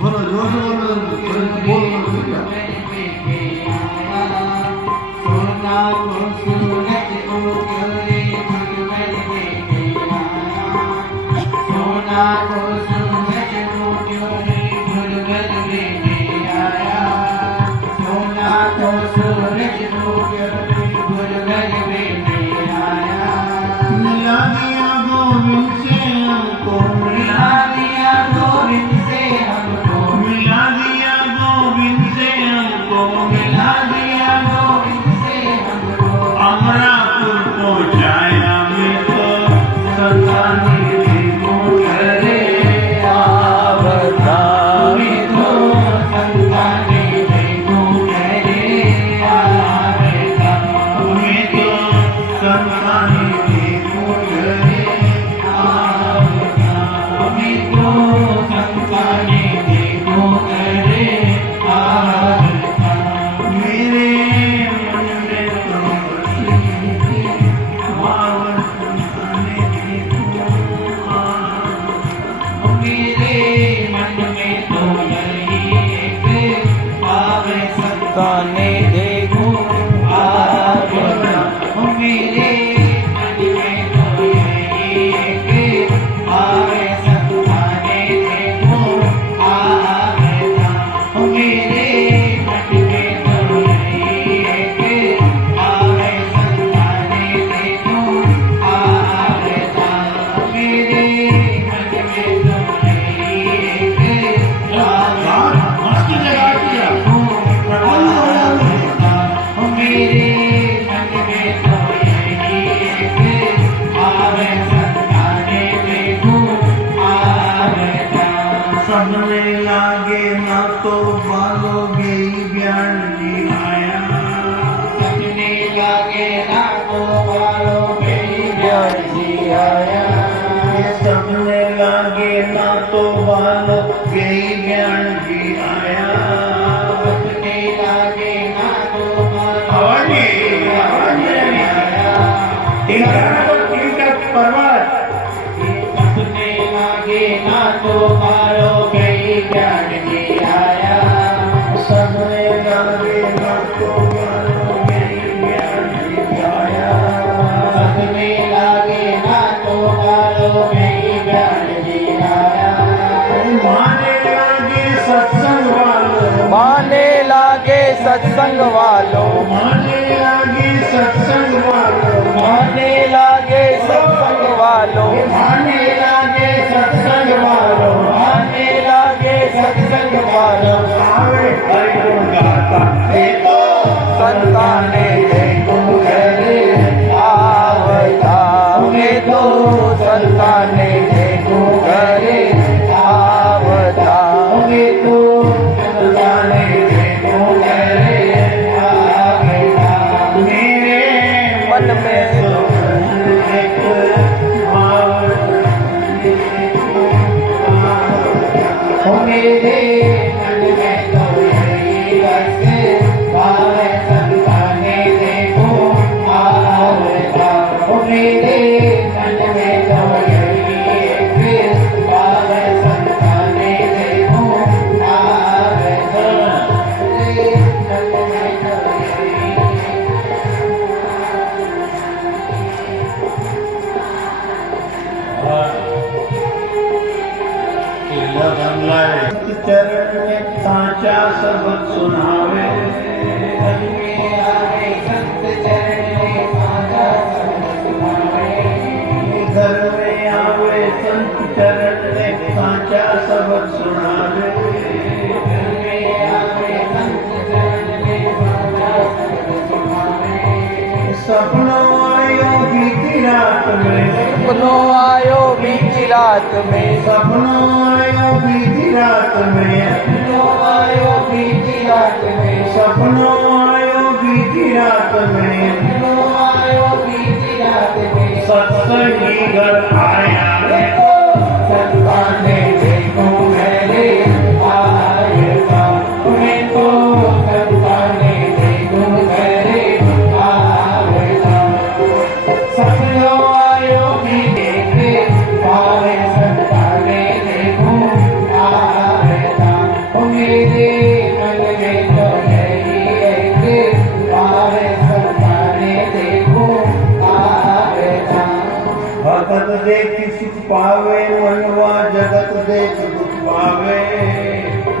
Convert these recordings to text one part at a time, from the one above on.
बोलो जोर से बोलो सोना को सूरज उगले भगवन देखे आया सोना को सूरज उगले भगवन देखे आया सोना को सूरज उगले भगवन देखे आया मिला दिया गोविंद से हमको मिला दिया गोविंद से हमको मिला दिया गोविंद से हमको मिला दिया गोविंद से हमको अमरापुर पहुँचाया मैं तो संतानी देखो करे आवता मैं तो संतानी देखो करे आवता मैं तो संतानी देखो करे आवता मैं तो संतानी देखो करे आवता मेरे मन में तो बसी बावन संताने देखो मेरे मन में तो यही एक आवे संताने देखो आवता मेरे मन में तो यही एक आवे संताने देखो आवता मेरे मन में तो यही एक आवे संताने देखो आवता मेरे मन में तो यही एक आवे मस्ती लगा दिया मेरे मन में तो यही एक आवे संताने देखो आवता सबने लागे ना तो बालो गई ब्यान जी आया सपने लागे ना तो वालों मेरी प्यार जी आया ये सबने लागे ना तो बालो गई ब्यान जी आया सपने लागे ना तो वालों आवाज़ नहीं आया इनका पर्वत सपने लागे ना तो वालों मेरी प्यार जी आया सबने लागे ना तो बालो गई ब्यान जी आया सपने लागे ना तो वालों मेरी प्यार जी आया माने लागे सत्संग वालों माने लागे सत्संग वालों माने लागे सत्संग वालों माने लागे सत्संग वालों माने लागे सत्संग वालों माने लागे सत्संग वालों आवे हरिओ गाता देखो संताने देखो करे आवता में तो संताने देखो करे आवता में तो संताने देखो करे आवता मेरे मन में तो एक भाव मेरे मन में तो यही बस भावे संताने देखो आवता मेरे मन में तो यही एक भावे संताने देखो आवता मेरे मन में तो यही चरण में सांचा सबक सुनावे घर में आवे संत चरण में साजा संग सुनावे घर में आवे संत चरण में सांचा सबक सुनावे घर में आवे संत चरण में साजा संग सुनावे सपनों आयो बीती रात में सपनों आयो बीती रात में सपनों आयो बीती रात में सपनों आयो बीती रात में सपनों आयो बीती रात में सपनों आयो बीती रात में सत्संगी घर आया देखो संताने देखो मेरे आयता तुम्हें तो संताने देखो मेरे आयता सपनों आयो भी देखे पावे की सुख पावे मनवा जगत देख दुख पावे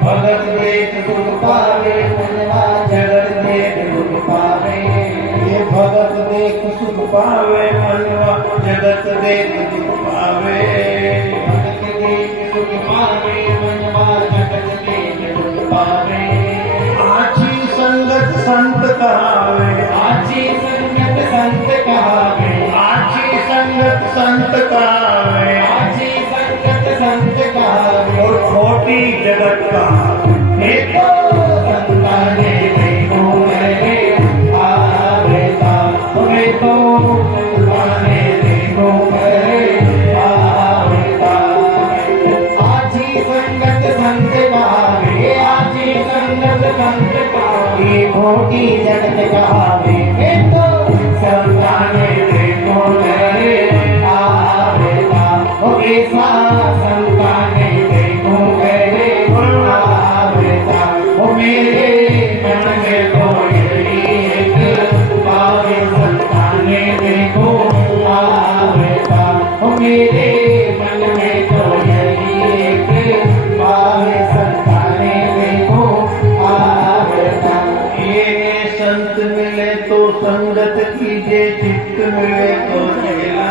भगत देख सुख पावे मनवा जगत देख दुख पावे ये भगत देख सुख पावे मनवा जगत देख दुख पावे भगत देख सुख पावे मनवा जगत देख दुख पावे आची संगत संत कहावे आची संगत संत कहावे आची संगत संत कहावे आची संगत संत कहावे और खोटी जगत कहावे हे तो संताने देखो मेरे आवेता तुम्हें तो संताने देखो मेरे आवेता आजी संगत संत कहावे आजी संगत संत कहावे खोटी जगत कहावे हे तो संताने देखो मेरे आवेता ओ ऐसा संताने देखो मेरे आवेता ओ मेरे मन में तो यही एक पावे संताने देखो आवेता ओ मेरे मन में तो यही एक पावे संताने देखो आवेता ये संत मिले तो संगत कीजे चित्त मिले तो चेला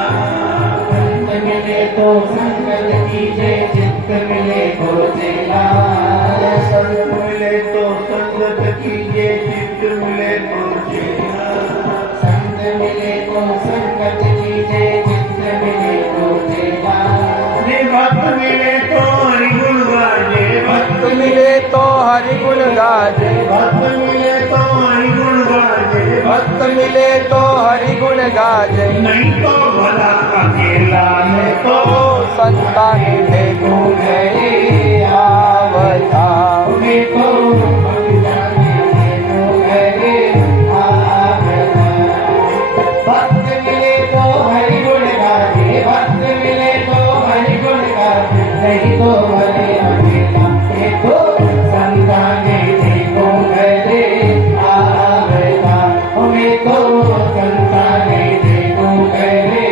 संत मिले तो संगत कीजे चित्त मिले तो चेला संत मिले तो संगत कीजे चित्त मिले तो चेला संत मिले तो संगत कीजे चित्त मिले तो चेला ने भक्त मिले तो हरि गुण गाजे भक्त मिले तो हरि गुण गाजे भक्त मिले तो हरि गुण गाजे भक्त मिले तो हरि गुण गाजे नहीं तो भला अकेला में तो संताने देखो मेरे आवता तुम्हें तो संताने देखो मेरे आवेता भक्त मिले तो हरि गुण गाजे भक्त मिले तो हरि गुण गाजे नहीं तो भले अकेला देखो संताने देखो मेरे आवेता तुम्हें तो संताने देखो मेरे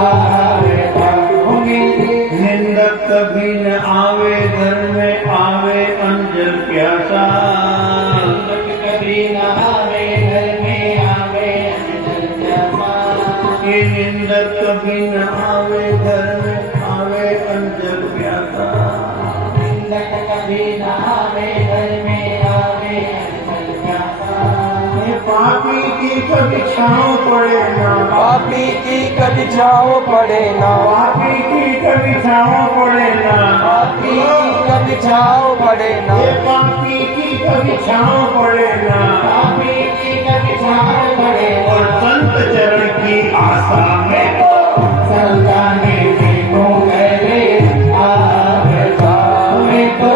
आवेता तुम्हें निंदक कभी न आवे घर में आवे अंजल प्यासा कभी न आवे घर में आवे अंजल प्यासा ये निंदक कभी न आवे घर में आवे अंजल प्यासा निंदक कभी न आवे घर में आवे अंजल प्यासा ये पापी की कभी छाँव पड़े ना पापी की कभी छाँव पड़े ना पापी की कभी छाँव पड़े ना पापी की कभी छाँव पड़े ना ये पापी की कभी छाँव पड़े ना पापी की कभी छाव पड़े और संत चरण की आशा में तो संताने देखो मेरे आवेता तुम्हें तो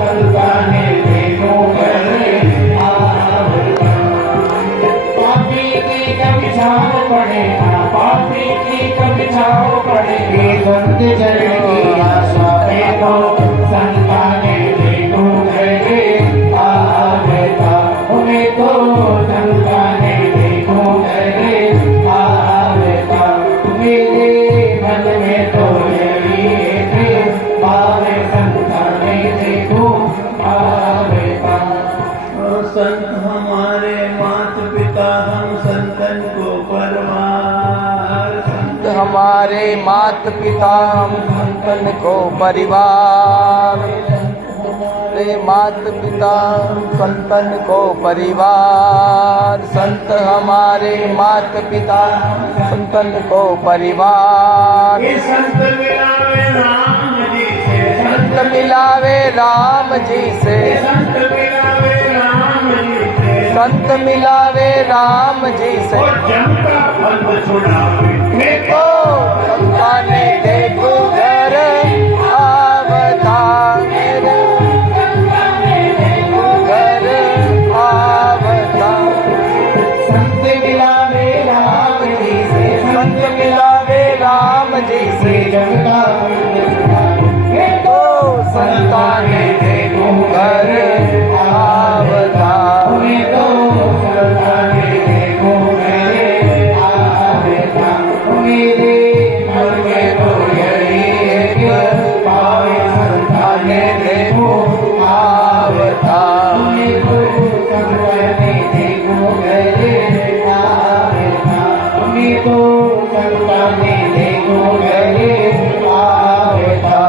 संताने देखो मेरे आवेता पापी की कभी छाव पड़े ना पापी की कभी छाव पड़े संत चरण की आशा में तो संताने देखो मेरे आवेता तुम्हें तो संताने देखो मेरे आवेता मेरे मन में तो यही एक पावे संताने देखो आवेता संत हमारे मात पिता हम संतन को परमार संत हमारे मात पिता हम संतन को परिवार हमारे मात पिता संतन को परिवार संत हमारे मात पिता संतन को परिवार ये संत मिलावे राम जी से संत मिलावे राम जी से संत मिलावे राम जी से संत मिलावे राम जी से और जम का बंद छुड़ावे देखो संताने देखो घर आवता मेरे घर आवता संत मिलावे राम जी से संत मिलावे राम जी से जगता देखो संताने देखो घर आवता तुम्हें तो संताने देखो मेरे आवेता मेरे मन में तो संताने देखो घरे आवता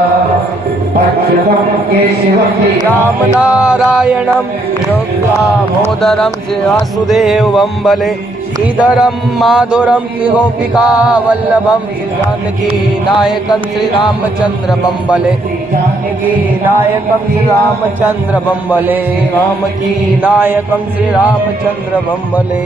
अच्युतम केशवम राम नारायणं दामोदरं श्री वासुदेवं वन्दे श्रीधरं माधुरं श्री गोपिका वल्लभं श्री जानकी नायकं श्री रामचंद्र बम्बले जानकी नायकं श्री रामचंद्र बम्बले राम की नायकं श्री रामचंद्र बम्बले।